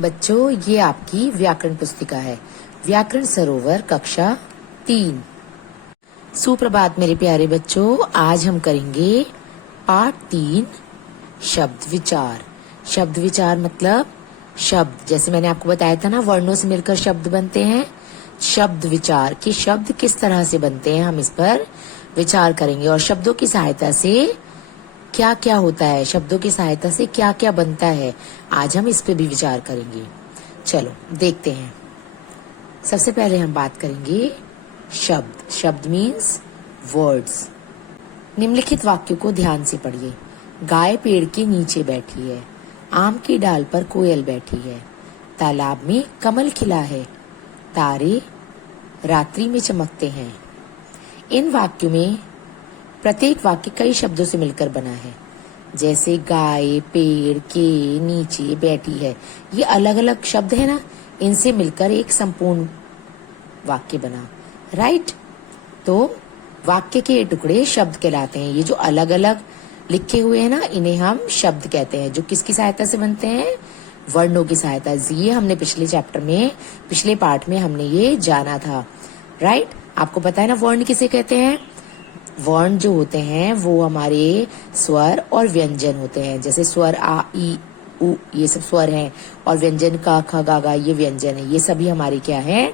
बच्चों, ये आपकी व्याकरण पुस्तिका है। व्याकरण सरोवर कक्षा 3। सुप्रभात मेरे प्यारे बच्चों, आज हम करेंगे पाठ 3 शब्द विचार। शब्द विचार मतलब शब्द, जैसे मैंने आपको बताया था ना, वर्णों से मिलकर शब्द बनते हैं। शब्द विचार कि शब्द किस तरह से बनते हैं, हम इस पर विचार करेंगे। और शब्दों की सहायता से क्या क्या होता है, शब्दों की सहायता से क्या क्या बनता है, आज हम इस पे भी विचार करेंगे। चलो देखते हैं। सबसे पहले हम बात करेंगे शब्द। शब्द मीन्स वर्ड्स। निम्नलिखित वाक्यों को ध्यान से पढ़िए। गाय पेड़ के नीचे बैठी है, आम की डाल पर कोयल बैठी है, तालाब में कमल खिला है, तारे रात्रि में चमकते हैं। इन वाक्यों में प्रत्येक वाक्य कई शब्दों से मिलकर बना है। जैसे गाय, पेड़, के, नीचे, बैठी है, ये अलग अलग शब्द है ना, इनसे मिलकर एक संपूर्ण वाक्य बना। राइट? तो वाक्य के टुकड़े शब्द कहलाते हैं। ये जो अलग अलग लिखे हुए हैं ना, इन्हें हम शब्द कहते हैं। जो किसकी सहायता से बनते हैं? वर्णों की सहायता से। ये हमने पिछले चैप्टर में, पिछले पाठ में हमने ये जाना था। राइट? आपको पता है ना वर्ण किसे कहते हैं? वर्ण जो होते हैं वो हमारे स्वर और व्यंजन होते हैं। जैसे स्वर आ, ई, उ, ये सब स्वर हैं, और व्यंजन का, ख, गा, गा, ये व्यंजन है। ये सभी हमारे क्या हैं?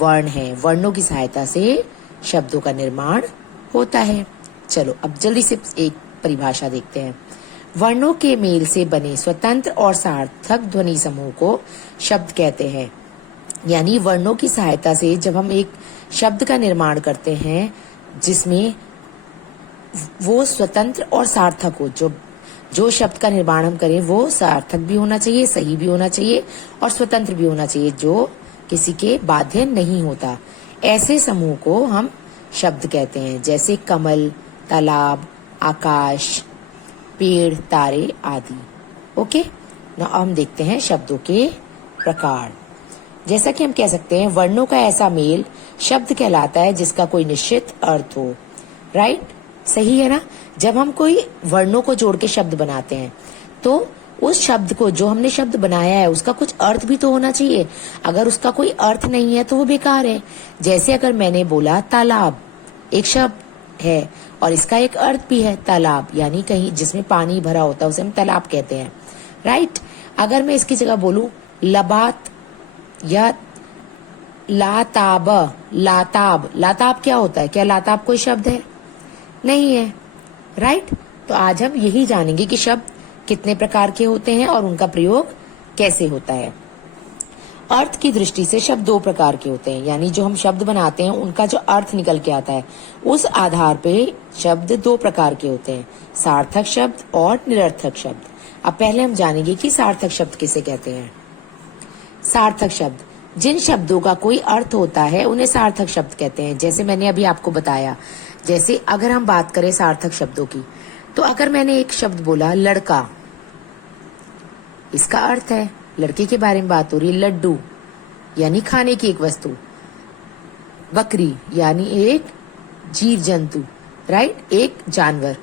वर्ण हैं। वर्णों की सहायता से शब्दों का निर्माण होता है। चलो अब जल्दी से एक परिभाषा देखते हैं। वर्णों के मेल से बने स्वतंत्र और सार्थक ध्वनि समूह को शब्द कहते हैं। यानी वर्णों की सहायता से जब हम एक शब्द का निर्माण करते हैं जिसमें वो स्वतंत्र और सार्थक हो, जो शब्द का निर्माण हम करें वो सार्थक भी होना चाहिए, सही भी होना चाहिए और स्वतंत्र भी होना चाहिए, जो किसी के बाध्य नहीं होता। ऐसे समूह को हम शब्द कहते हैं। जैसे कमल, तालाब, आकाश, पेड़, तारे आदि। ओके, ना हम देखते हैं शब्दों के प्रकार। जैसा कि हम कह सकते हैं, वर्णों का ऐसा मेल शब्द कहलाता है जिसका कोई निश्चित अर्थ हो। राइट? सही है ना? जब हम कोई वर्णों को जोड़ के शब्द बनाते हैं तो उस शब्द को, जो हमने शब्द बनाया है, उसका कुछ अर्थ भी तो होना चाहिए। अगर उसका कोई अर्थ नहीं है तो वो बेकार है। जैसे अगर मैंने बोला तालाब, एक शब्द है और इसका एक अर्थ भी है, तालाब यानी कहीं जिसमें पानी भरा होता है उसे हम तालाब कहते हैं। राइट? अगर मैं इसकी जगह बोलूं लबात या लाताब, लाताब, लाताब क्या होता है? क्या लाताब कोई शब्द है? नहीं है। राइट? तो आज हम यही जानेंगे कि शब्द कितने प्रकार के होते हैं और उनका प्रयोग कैसे होता है। अर्थ की दृष्टि से शब्द दो प्रकार के होते हैं। यानी जो हम शब्द बनाते हैं उनका जो अर्थ निकल के आता है, उस आधार पे शब्द दो प्रकार के होते हैं, सार्थक शब्द और निरर्थक शब्द। अब पहले हम जानेंगे कि सार्थक शब्द किसे कहते हैं। सार्थक शब्द, जिन शब्दों का कोई अर्थ होता है उन्हें सार्थक शब्द कहते हैं। जैसे मैंने अभी आपको बताया, जैसे अगर हम बात करें सार्थक शब्दों की, तो अगर मैंने एक शब्द बोला लड़का, इसका अर्थ है लड़के के बारे में बात हो रही है। लड्डू यानी खाने की एक वस्तु, बकरी यानी एक जीव जंतु, राइट, एक जानवर,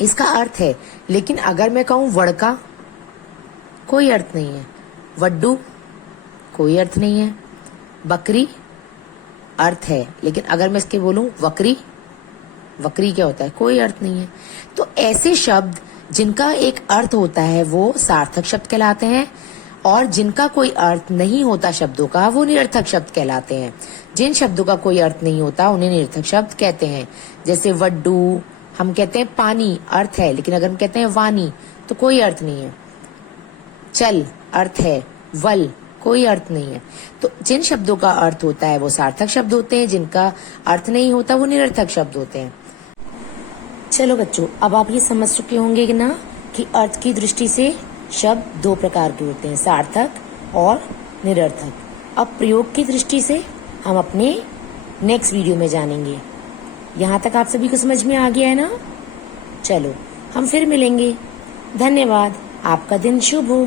इसका अर्थ है। लेकिन अगर मैं कहूं वड़का, कोई अर्थ नहीं है। वड्डू, कोई अर्थ नहीं है। बकरी, अर्थ है, लेकिन अगर मैं इसके बोलूं वकरी, वकरी क्या होता है? कोई अर्थ नहीं है। तो ऐसे शब्द जिनका एक अर्थ होता है वो सार्थक शब्द कहलाते हैं, और जिनका कोई अर्थ नहीं होता शब्दों का, वो निरर्थक शब्द कहलाते हैं। जिन शब्दों का कोई अर्थ नहीं होता उन्हें निरर्थक शब्द कहते हैं। जैसे वड्डू, हम कहते हैं पानी, अर्थ है, लेकिन अगर हम कहते हैं वानी तो कोई अर्थ नहीं है। चल, अर्थ है। वल, कोई अर्थ नहीं है। तो जिन शब्दों का अर्थ होता है वो सार्थक शब्द होते हैं, जिनका अर्थ नहीं होता वो निरर्थक शब्द होते हैं। चलो बच्चों, अब आप ये समझ चुके होंगे ना कि अर्थ की दृष्टि से शब्द दो प्रकार के होते हैं, सार्थक और निरर्थक। अब प्रयोग की दृष्टि से हम अपने नेक्स्ट वीडियो में जानेंगे। यहाँ तक आप सभी को समझ में आ गया है ना? चलो हम फिर मिलेंगे। धन्यवाद। आपका दिन शुभ हो।